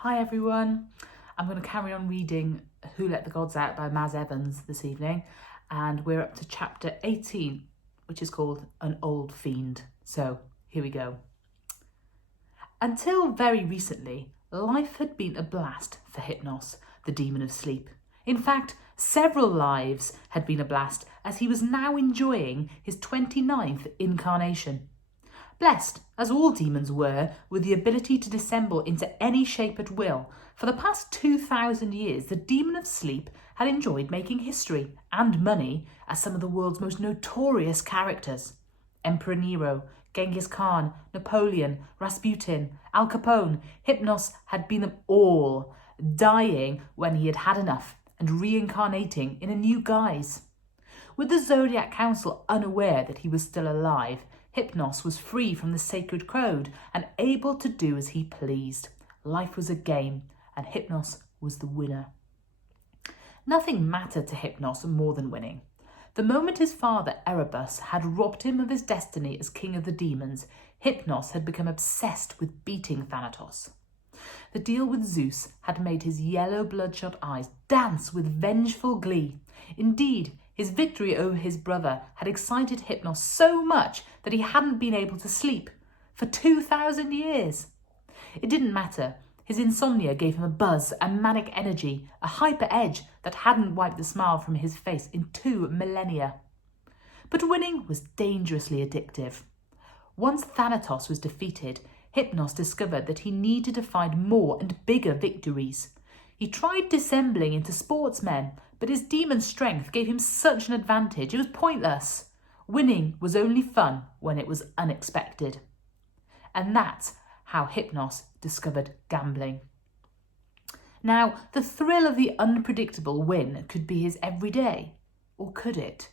Hi everyone, I'm going to carry on reading Who Let the Gods Out by Maz Evans this evening, and we're up to chapter 18, which is called An Old Fiend. So here we go. Until very recently, life had been a blast for Hypnos, the demon of sleep. In fact, several lives had been a blast as he was now enjoying his 29th incarnation. Blessed, as all demons were, with the ability to dissemble into any shape at will, for the past 2,000 years the demon of sleep had enjoyed making history and money as some of the world's most notorious characters. Emperor Nero, Genghis Khan, Napoleon, Rasputin, Al Capone, Hypnos had been them all, dying when he had had enough and reincarnating in a new guise. With the Zodiac Council unaware that he was still alive, Hypnos was free from the sacred code and able to do as he pleased. Life was a game, and Hypnos was the winner. Nothing mattered to Hypnos more than winning. The moment his father, Erebus, had robbed him of his destiny as king of the demons, Hypnos had become obsessed with beating Thanatos. The deal with Zeus had made his yellow bloodshot eyes dance with vengeful glee. Indeed, his victory over his brother had excited Hypnos so much that he hadn't been able to sleep for 2,000 years. It didn't matter. His insomnia gave him a buzz, a manic energy, a hyper edge that hadn't wiped the smile from his face in 2 millennia. But winning was dangerously addictive. Once Thanatos was defeated, Hypnos discovered that he needed to find more and bigger victories. He tried dissembling into sportsmen, but his demon strength gave him such an advantage it was pointless. Winning was only fun when it was unexpected. And that's how Hypnos discovered gambling. Now, the thrill of the unpredictable win could be his everyday, or could it?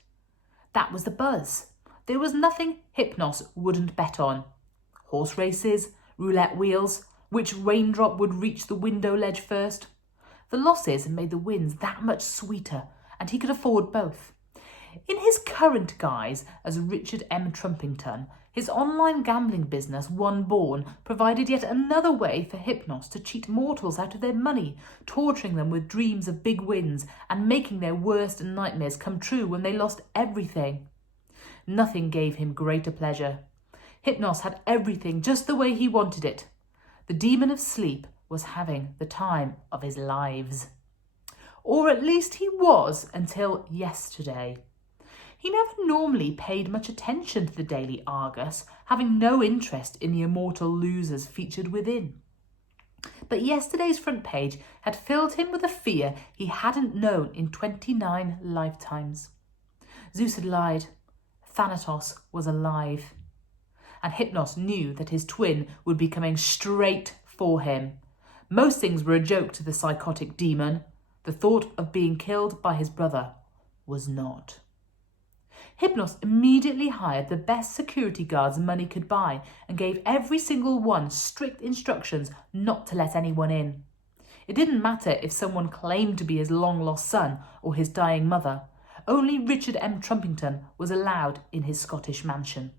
That was the buzz. There was nothing Hypnos wouldn't bet on. Horse races, roulette wheels, which raindrop would reach the window ledge first. The losses made the wins that much sweeter, and he could afford both. In his current guise as Richard M. Trumpington, his online gambling business, One Born, provided yet another way for Hypnos to cheat mortals out of their money, torturing them with dreams of big wins and making their worst nightmares come true when they lost everything. Nothing gave him greater pleasure. Hypnos had everything just the way he wanted it. The demon of sleep was having the time of his lives. Or at least he was until yesterday. He never normally paid much attention to the Daily Argus, having no interest in the immortal losers featured within. But yesterday's front page had filled him with a fear he hadn't known in 29 lifetimes. Zeus had lied. Thanatos was alive. And Hypnos knew that his twin would be coming straight for him. Most things were a joke to the psychotic demon. The thought of being killed by his brother was not. Hypnos immediately hired the best security guards money could buy and gave every single one strict instructions not to let anyone in. It didn't matter if someone claimed to be his long-lost son or his dying mother. Only Richard M. Trumpington was allowed in his Scottish mansion.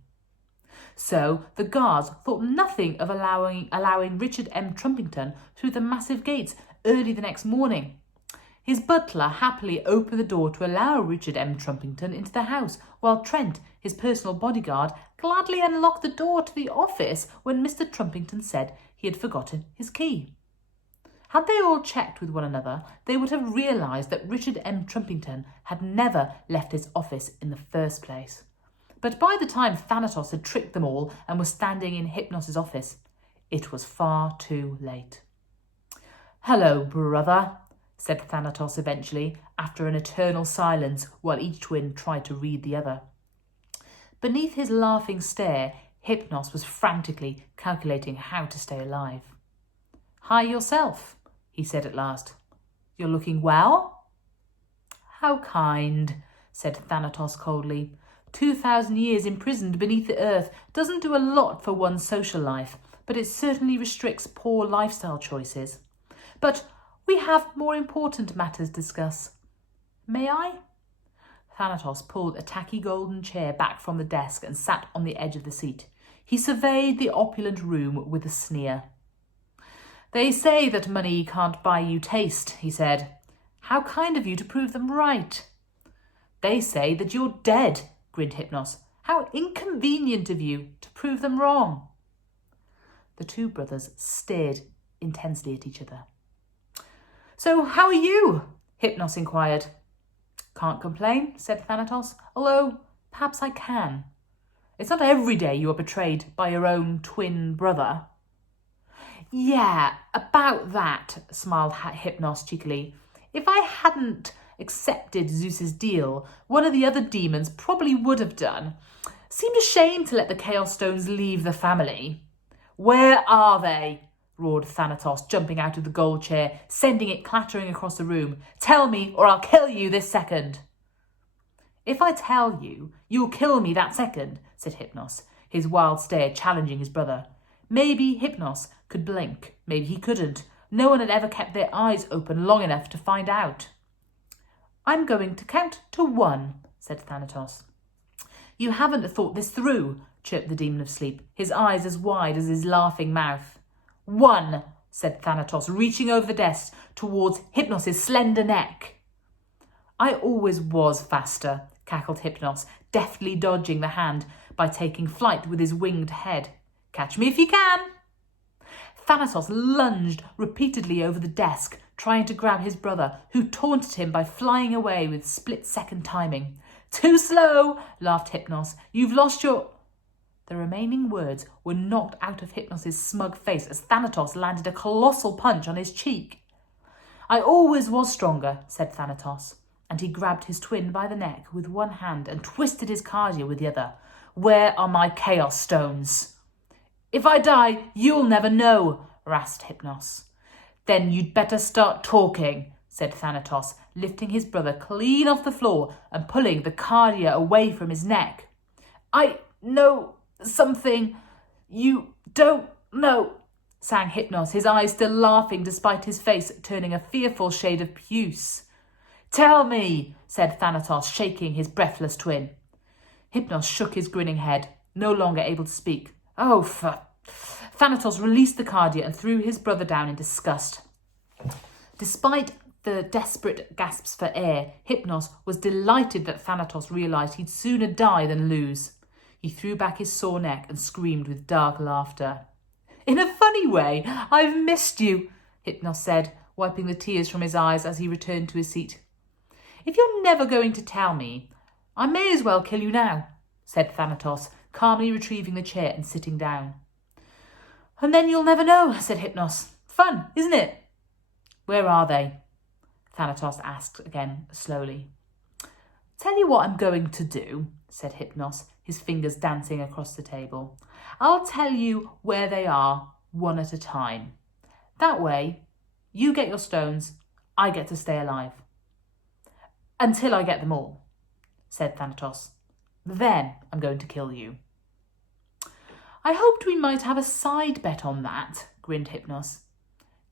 So the guards thought nothing of allowing Richard M. Trumpington through the massive gates early the next morning. His butler happily opened the door to allow Richard M. Trumpington into the house, while Trent, his personal bodyguard, gladly unlocked the door to the office when Mr. Trumpington said he had forgotten his key. Had they all checked with one another, they would have realised that Richard M. Trumpington had never left his office in the first place. But by the time Thanatos had tricked them all and was standing in Hypnos' office, it was far too late. "Hello, brother," said Thanatos eventually, after an eternal silence while each twin tried to read the other. Beneath his laughing stare, Hypnos was frantically calculating how to stay alive. "Hi yourself," he said at last. "You're looking well?" "How kind," said Thanatos coldly. 2,000 years imprisoned beneath the earth doesn't do a lot for one's social life, but it certainly restricts poor lifestyle choices. But we have more important matters to discuss. May I?" Thanatos pulled a tacky golden chair back from the desk and sat on the edge of the seat. He surveyed the opulent room with a sneer. They say that money can't buy you taste, he said. How kind of you to prove them right. They say that you're dead, grinned Hypnos. How inconvenient of you to prove them wrong. The two brothers stared intensely at each other. So how are you? Hypnos inquired. Can't complain, said Thanatos, although perhaps I can. It's not every day you are betrayed by your own twin brother. Yeah, about that, smiled Hypnos cheekily. If I hadn't accepted Zeus's deal, one of the other demons probably would have done. Seemed a shame to let the Chaos Stones leave the family. Where are they? Roared Thanatos, jumping out of the gold chair, sending it clattering across the room. Tell me, or I'll kill you this second. If I tell you, you'll kill me that second, said Hypnos, his wild stare challenging his brother. Maybe Hypnos could blink, maybe he couldn't. No one had ever kept their eyes open long enough to find out. I'm going to count to 1, said Thanatos. You haven't thought this through, chirped the Demon of Sleep, his eyes as wide as his laughing mouth. 1, said Thanatos, reaching over the desk towards Hypnos' slender neck. I always was faster, cackled Hypnos, deftly dodging the hand by taking flight with his winged head. Catch me if you can. Thanatos lunged repeatedly over the desk, trying to grab his brother, who taunted him by flying away with split-second timing. Too slow, laughed Hypnos. You've lost your... The remaining words were knocked out of Hypnos' smug face as Thanatos landed a colossal punch on his cheek. I always was stronger, said Thanatos, and he grabbed his twin by the neck with one hand and twisted his cardia with the other. Where are my Chaos Stones? If I die, you'll never know, rasped Hypnos. Then you'd better start talking, said Thanatos, lifting his brother clean off the floor and pulling the cardia away from his neck. I know something you don't know, sang Hypnos, his eyes still laughing despite his face turning a fearful shade of puce. Tell me, said Thanatos, shaking his breathless twin. Hypnos shook his grinning head, no longer able to speak. Oh, Thanatos released the cardia and threw his brother down in disgust. Despite the desperate gasps for air, Hypnos was delighted that Thanatos realised he'd sooner die than lose. He threw back his sore neck and screamed with dark laughter. In a funny way, I've missed you, Hypnos said, wiping the tears from his eyes as he returned to his seat. If you're never going to tell me, I may as well kill you now, said Thanatos, calmly retrieving the chair and sitting down. And then you'll never know, said Hypnos. Fun, isn't it? Where are they? Thanatos asked again, slowly. Tell you what I'm going to do, said Hypnos, his fingers dancing across the table. I'll tell you where they are, one at a time. That way, you get your stones, I get to stay alive. Until I get them all, said Thanatos. Then I'm going to kill you. I hoped we might have a side bet on that, grinned Hypnos.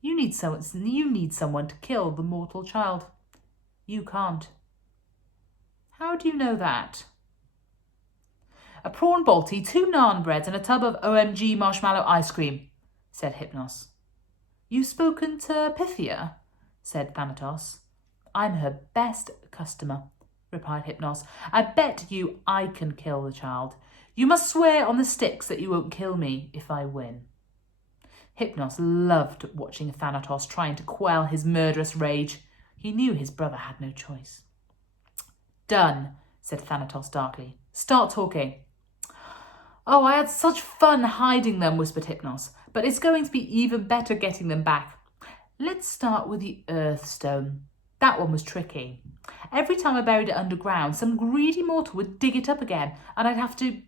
You need someone to kill the mortal child. You can't. How do you know that? A prawn balti, 2 naan breads and a tub of OMG marshmallow ice cream, said Hypnos. You've spoken to Pythia, said Thanatos. I'm her best customer, replied Hypnos. I bet you I can kill the child. You must swear on the sticks that you won't kill me if I win. Hypnos loved watching Thanatos trying to quell his murderous rage. He knew his brother had no choice. Done, said Thanatos darkly. Start talking. Oh, I had such fun hiding them, whispered Hypnos, but it's going to be even better getting them back. Let's start with the Earthstone. That one was tricky. Every time I buried it underground, some greedy mortal would dig it up again, and I'd have to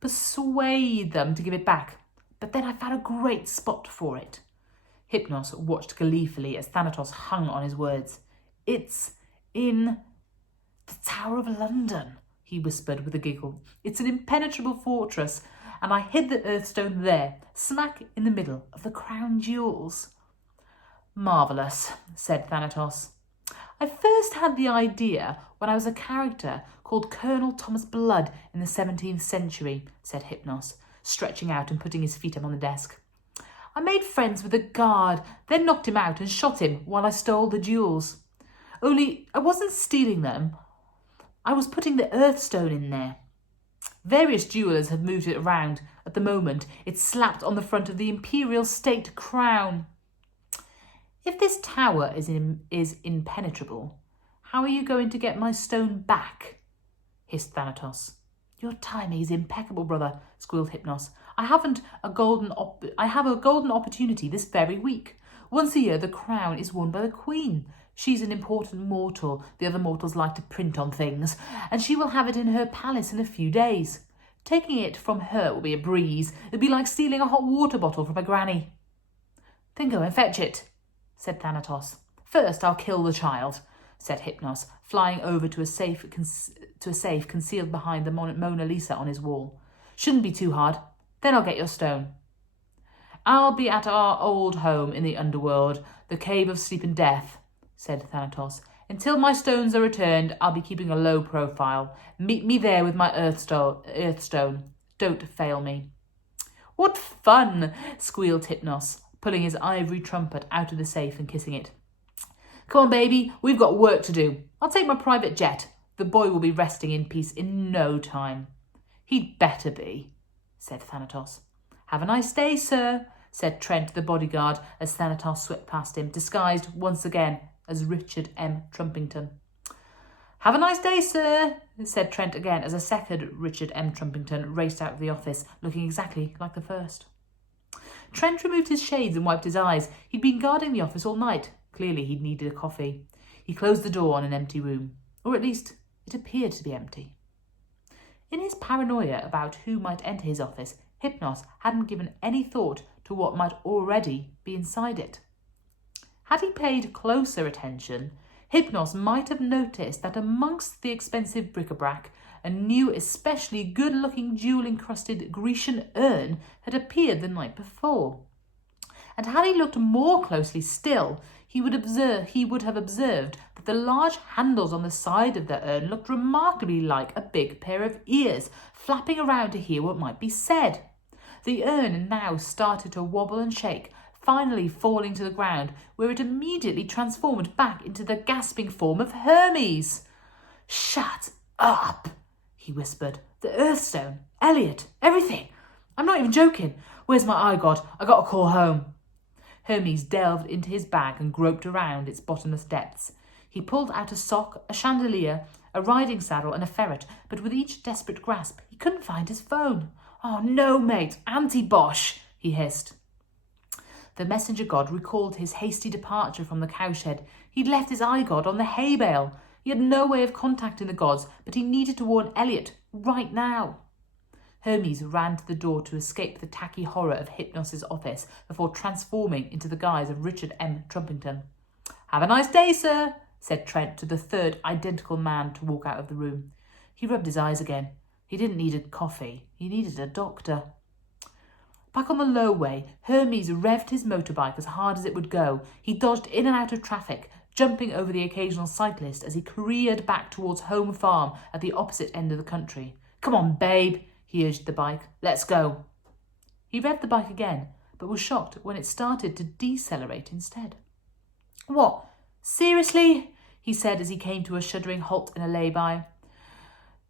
persuade them to give it back. But then I found a great spot for it. Hypnos watched gleefully as Thanatos hung on his words. It's in the Tower of London, he whispered with a giggle. It's an impenetrable fortress, and I hid the Earthstone there, smack in the middle of the crown jewels. Marvellous, said Thanatos. I first had the idea when I was a character called Colonel Thomas Blood in the 17th century, said Hypnos, stretching out and putting his feet up on the desk. I made friends with a guard, then knocked him out and shot him while I stole the jewels. Only I wasn't stealing them. I was putting the Earthstone in there. Various jewellers have moved it around. At the moment, it's slapped on the front of the Imperial State Crown. If this tower is impenetrable, how are you going to get my stone back? Hissed Thanatos. Your timing is impeccable, brother, squealed Hypnos. I have a golden opportunity this very week. Once a year, the crown is worn by the Queen. She's an important mortal. The other mortals like to print on things, and she will have it in her palace in a few days. Taking it from her will be a breeze. It'd be like stealing a hot water bottle from a granny. Then go and fetch it, said Thanatos. First, I'll kill the child, said Hypnos, flying over to a safe concealed behind the Mona Lisa on his wall. Shouldn't be too hard. Then I'll get your stone. I'll be at our old home in the underworld, the Cave of Sleep and Death, said Thanatos. Until my stones are returned, I'll be keeping a low profile. Meet me there with my Earthstone. Don't fail me. What fun, squealed Hypnos, pulling his ivory trumpet out of the safe and kissing it. Come on, baby, we've got work to do. I'll take my private jet. The boy will be resting in peace in no time. He'd better be, said Thanatos. Have a nice day, sir, said Trent, the bodyguard, as Thanatos swept past him, disguised once again as Richard M. Trumpington. Have a nice day, sir, said Trent again, as a second Richard M. Trumpington raced out of the office, looking exactly like the first. Trent removed his shades and wiped his eyes. He'd been guarding the office all night. Clearly he'd needed a coffee. He closed the door on an empty room, or at least it appeared to be empty. In his paranoia about who might enter his office, Hypnos hadn't given any thought to what might already be inside it. Had he paid closer attention, Hypnos might have noticed that amongst the expensive bric-a-brac, a new, especially good-looking jewel-encrusted Grecian urn had appeared the night before. And had he looked more closely still, he would have observed that the large handles on the side of the urn looked remarkably like a big pair of ears, flapping around to hear what might be said. The urn now started to wobble and shake, finally falling to the ground, where it immediately transformed back into the gasping form of Hermes. Shut up, he whispered. The Earthstone, Elliot, everything. I'm not even joking. Where's my eye god? I got to call home. Hermes delved into his bag and groped around its bottomless depths. He pulled out a sock, a chandelier, a riding saddle and a ferret, but with each desperate grasp he couldn't find his phone. Oh no, mate, anti-Bosch, he hissed. The messenger god recalled his hasty departure from the cowshed. He'd left his eye god on the hay bale. He had no way of contacting the gods, but he needed to warn Elliot right now. Hermes ran to the door to escape the tacky horror of Hypnos' office before transforming into the guise of Richard M. Trumpington. Have a nice day, sir, said Trent to the third identical man to walk out of the room. He rubbed his eyes again. He didn't need a coffee. He needed a doctor. Back on the lowway, Hermes revved his motorbike as hard as it would go. He dodged in and out of traffic, jumping over the occasional cyclist as he careered back towards home farm at the opposite end of the country. Come on, babe, he urged the bike. Let's go. He revved the bike again, but was shocked when it started to decelerate instead. What? Seriously? He said as he came to a shuddering halt in a lay-by.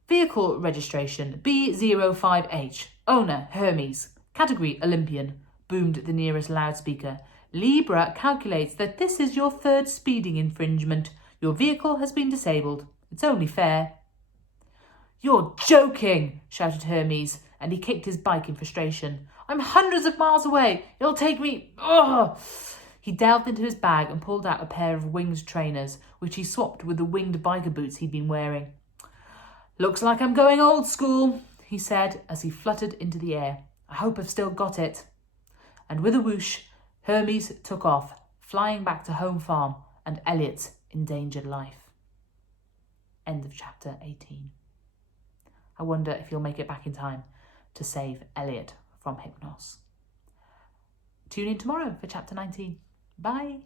Vehicle registration B05H. Owner Hermes. Category Olympian, boomed the nearest loudspeaker. Libra calculates that this is your third speeding infringement. Your vehicle has been disabled. It's only fair. You're joking, shouted Hermes, and he kicked his bike in frustration. I'm hundreds of miles away. It'll take me... Ugh! He delved into his bag and pulled out a pair of winged trainers, which he swapped with the winged biker boots he'd been wearing. Looks like I'm going old school, he said as he fluttered into the air. I hope I've still got it. And with a whoosh, Hermes took off, flying back to home farm and Elliot's endangered life. End of chapter 18. I wonder if you'll make it back in time to save Elliot from Hypnos. Tune in tomorrow for chapter 19. Bye.